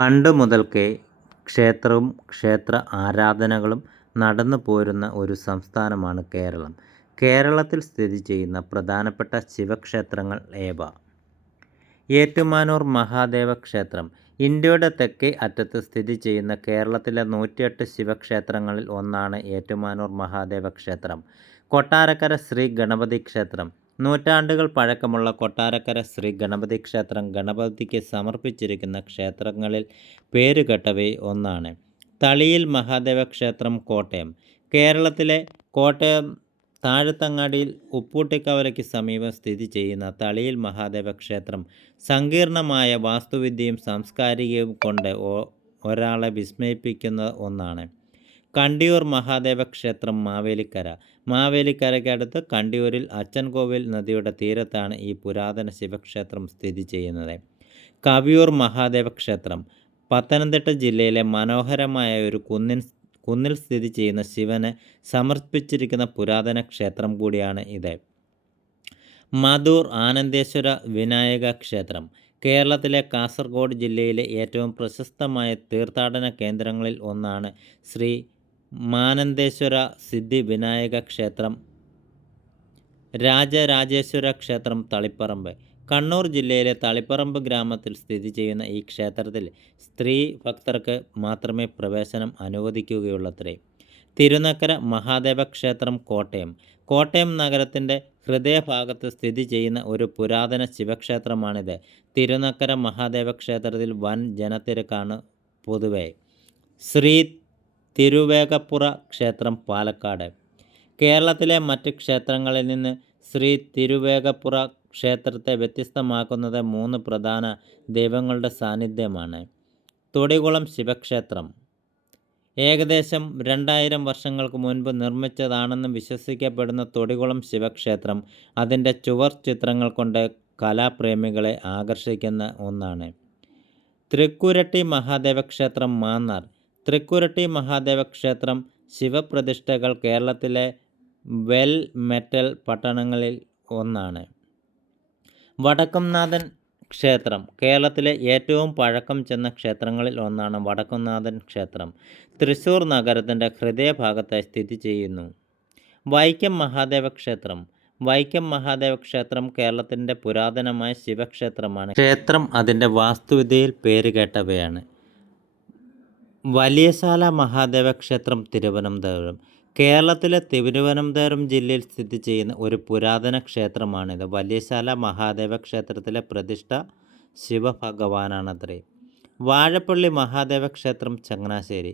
പണ്ട് മുതൽക്കേ ക്ഷേത്രവും ക്ഷേത്ര ആരാധനകളും നടന്നു പോരുന്ന ഒരു സംസ്ഥാനമാണ് കേരളം. കേരളത്തിൽ സ്ഥിതി ചെയ്യുന്ന പ്രധാനപ്പെട്ട ശിവക്ഷേത്രങ്ങൾ ഏവ. ഏറ്റുമാനൂർ മഹാദേവ ക്ഷേത്രം ഇന്ത്യയുടെ തെക്കേ അറ്റത്ത് സ്ഥിതി ചെയ്യുന്ന കേരളത്തിലെ നൂറ്റിയെട്ട് ശിവക്ഷേത്രങ്ങളിൽ ഒന്നാണ് ഏറ്റുമാനൂർ മഹാദേവ ക്ഷേത്രം. കൊട്ടാരക്കര ശ്രീ ഗണപതി ക്ഷേത്രം നൂറ്റാണ്ടുകൾ പഴക്കമുള്ള കൊട്ടാരക്കര ശ്രീ ഗണപതി ക്ഷേത്രം ഗണപതിക്ക് സമർപ്പിച്ചിരിക്കുന്ന ക്ഷേത്രങ്ങളിൽ പേരുകെട്ടവ ഒന്നാണ്. തളിയിൽ മഹാദേവ ക്ഷേത്രം കോട്ടയം കേരളത്തിലെ കോട്ടയം താഴത്തങ്ങാടിയിൽ ഉപ്പൂട്ടിക്കവലയ്ക്ക് സമീപം സ്ഥിതി ചെയ്യുന്ന തളിയിൽ മഹാദേവ ക്ഷേത്രം സങ്കീർണമായ വാസ്തുവിദ്യയും സാംസ്കാരികവും കൊണ്ട് ഒരാളെ വിസ്മയിപ്പിക്കുന്ന ഒന്നാണ്. കണ്ടിയൂർ മഹാദേവ ക്ഷേത്രം മാവേലിക്കര. മാവേലിക്കരയ്ക്കടുത്ത് കണ്ടിയൂരിൽ അച്ചൻകോവിൽ നദിയുടെ തീരത്താണ് ഈ പുരാതന ശിവക്ഷേത്രം സ്ഥിതി ചെയ്യുന്നത്. കവിയൂർ മഹാദേവ ക്ഷേത്രം. പത്തനംതിട്ട ജില്ലയിലെ മനോഹരമായ ഒരു കുന്നിൻ കുന്നിൽ സ്ഥിതി ചെയ്യുന്ന ശിവന് സമർപ്പിച്ചിരിക്കുന്ന പുരാതന ക്ഷേത്രം കൂടിയാണ് ഇത്. മധൂർ ആനന്ദേശ്വര വിനായക ക്ഷേത്രം. കേരളത്തിലെ കാസർഗോഡ് ജില്ലയിലെ ഏറ്റവും പ്രശസ്തമായ തീർത്ഥാടന കേന്ദ്രങ്ങളിൽ ഒന്നാണ് ശ്രീ മാനന്തേശ്വര സിദ്ധി വിനായക ക്ഷേത്രം. രാജരാജേശ്വര ക്ഷേത്രം തളിപ്പറമ്പ് കണ്ണൂർ ജില്ലയിലെ തളിപ്പറമ്പ് ഗ്രാമത്തിൽ സ്ഥിതി ചെയ്യുന്ന ഈ ക്ഷേത്രത്തിൽ സ്ത്രീ ഭക്തർക്ക് മാത്രമേ പ്രവേശനം അനുവദിക്കുകയുള്ളത്രേ. തിരുനക്കര മഹാദേവ ക്ഷേത്രം കോട്ടയം കോട്ടയം നഗരത്തിന്റെ ഹൃദയഭാഗത്ത് സ്ഥിതി ചെയ്യുന്ന ഒരു പുരാതന ശിവക്ഷേത്രമാണിത്. തിരുനക്കര മഹാദേവ ക്ഷേത്രത്തിൽ വൻ ജനത്തിരക്കാണ് പൊതുവെ ശ്രീ തിരുവേഗപ്പുറ ക്ഷേത്രം പാലക്കാട് കേരളത്തിലെ മറ്റ് ക്ഷേത്രങ്ങളിൽ നിന്ന് ശ്രീ തിരുവേഗപ്പുറ ക്ഷേത്രത്തെ വ്യത്യസ്തമാക്കുന്നത് മൂന്ന് പ്രധാന ദൈവങ്ങളുടെ സാന്നിധ്യമാണ്. തൊടികുളം ശിവക്ഷേത്രം ഏകദേശം രണ്ടായിരം വർഷങ്ങൾക്ക് മുൻപ് നിർമ്മിച്ചതാണെന്ന് വിശ്വസിക്കപ്പെടുന്ന തൊടികുളം ശിവക്ഷേത്രം അതിന്റെ ചുവർ ചിത്രങ്ങൾ കൊണ്ട് കലാപ്രേമികളെ ആകർഷിക്കുന്ന ഒന്നാണ്. തൃക്കുരട്ടി മഹാദേവക്ഷേത്രം മാന്നാർ തൃക്കുരട്ടി മഹാദേവ ക്ഷേത്രം ശിവപ്രതിഷ്ഠകൾ കേരളത്തിലെ വെൽ മെറ്റൽ പട്ടണങ്ങളിൽ ഒന്നാണ്. വടക്കുംനാഥൻ ക്ഷേത്രം കേരളത്തിലെ ഏറ്റവും പഴക്കം ചെന്ന ക്ഷേത്രങ്ങളിൽ ഒന്നാണ് വടക്കുംനാഥൻ ക്ഷേത്രം. തൃശ്ശൂർ നഗരത്തിന്റെ സ്ഥിതി ചെയ്യുന്നു വൈക്കം മഹാദേവ ക്ഷേത്രം വൈക്കം മഹാദേവ ക്ഷേത്രം കേരളത്തിന്റെ പുരാതനമായ ശിവക്ഷേത്രമാണ്. ക്ഷേത്രം അതിന്റെ വാസ്തുവിദ്യയിൽ പേരുകേട്ടവയാണ്. വലിയശാല മഹാദേവ ക്ഷേത്രം തിരുവനന്തപുരം കേരളത്തിലെ തിരുവനന്തപുരം ജില്ലയിൽ സ്ഥിതി ചെയ്യുന്ന ഒരു പുരാതന ക്ഷേത്രമാണിത്. വലിയശാല മഹാദേവ ക്ഷേത്രത്തിലെ പ്രതിഷ്ഠ ശിവഭഗവാനാണത്രേ. വാഴപ്പള്ളി മഹാദേവ ക്ഷേത്രം ചങ്ങനാശ്ശേരി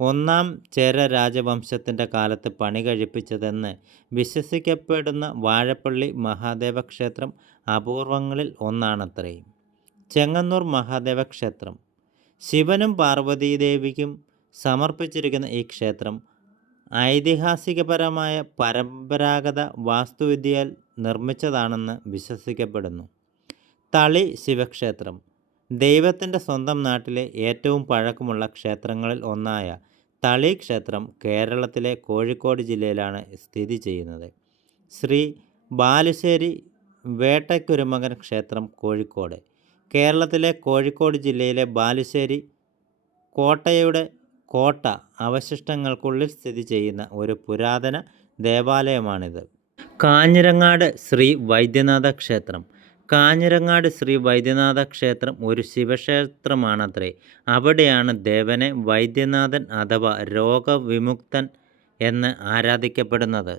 ഒന്നാം ചേര രാജവംശത്തിന്റെ കാലത്ത് പണി കഴിപ്പിച്ചതെന്ന് വിശ്വസിക്കപ്പെടുന്ന വാഴപ്പള്ളി മഹാദേവ ക്ഷേത്രം അപൂർവങ്ങളിൽ ഒന്നാണത്രേ. ചെങ്ങന്നൂർ മഹാദേവ ക്ഷേത്രം ശിവനും പാർവതീദേവിക്കും സമർപ്പിച്ചിരിക്കുന്ന ഈ ക്ഷേത്രം ഐതിഹാസികപരമായ പരമ്പരാഗത വാസ്തുവിദ്യയാൽ നിർമ്മിച്ചതാണെന്ന് വിശ്വസിക്കപ്പെടുന്നു. തളി ശിവക്ഷേത്രം ദൈവത്തിന്റെ സ്വന്തം നാട്ടിലെ ഏറ്റവും പഴക്കമുള്ള ക്ഷേത്രങ്ങളിൽ ഒന്നായ തളി ക്ഷേത്രം കേരളത്തിലെ കോഴിക്കോട് ജില്ലയിലാണ് സ്ഥിതി ചെയ്യുന്നത് ശ്രീ ബാലുശ്ശേരി വേട്ടയ്ക്കുരുമകൻ ക്ഷേത്രം കോഴിക്കോട് കേരളത്തിലെ കോഴിക്കോട് ജില്ലയിലെ ബാലുശ്ശേരി കോട്ടയുടെ കോട്ട അവശിഷ്ടങ്ങൾക്കുള്ളിൽ സ്ഥിതി ചെയ്യുന്ന ഒരു പുരാതന ദേവാലയമാണിത്. കാഞ്ഞിരങ്ങാട് ശ്രീ വൈദ്യനാഥ ക്ഷേത്രം കാഞ്ഞിരങ്ങാട് ശ്രീ വൈദ്യനാഥ ക്ഷേത്രം ഒരു ശിവക്ഷേത്രമാണത്രേ. അവിടെയാണ് ദേവനെ വൈദ്യനാഥൻ അഥവാ രോഗവിമുക്തൻ എന്ന് ആരാധിക്കപ്പെടുന്നത്.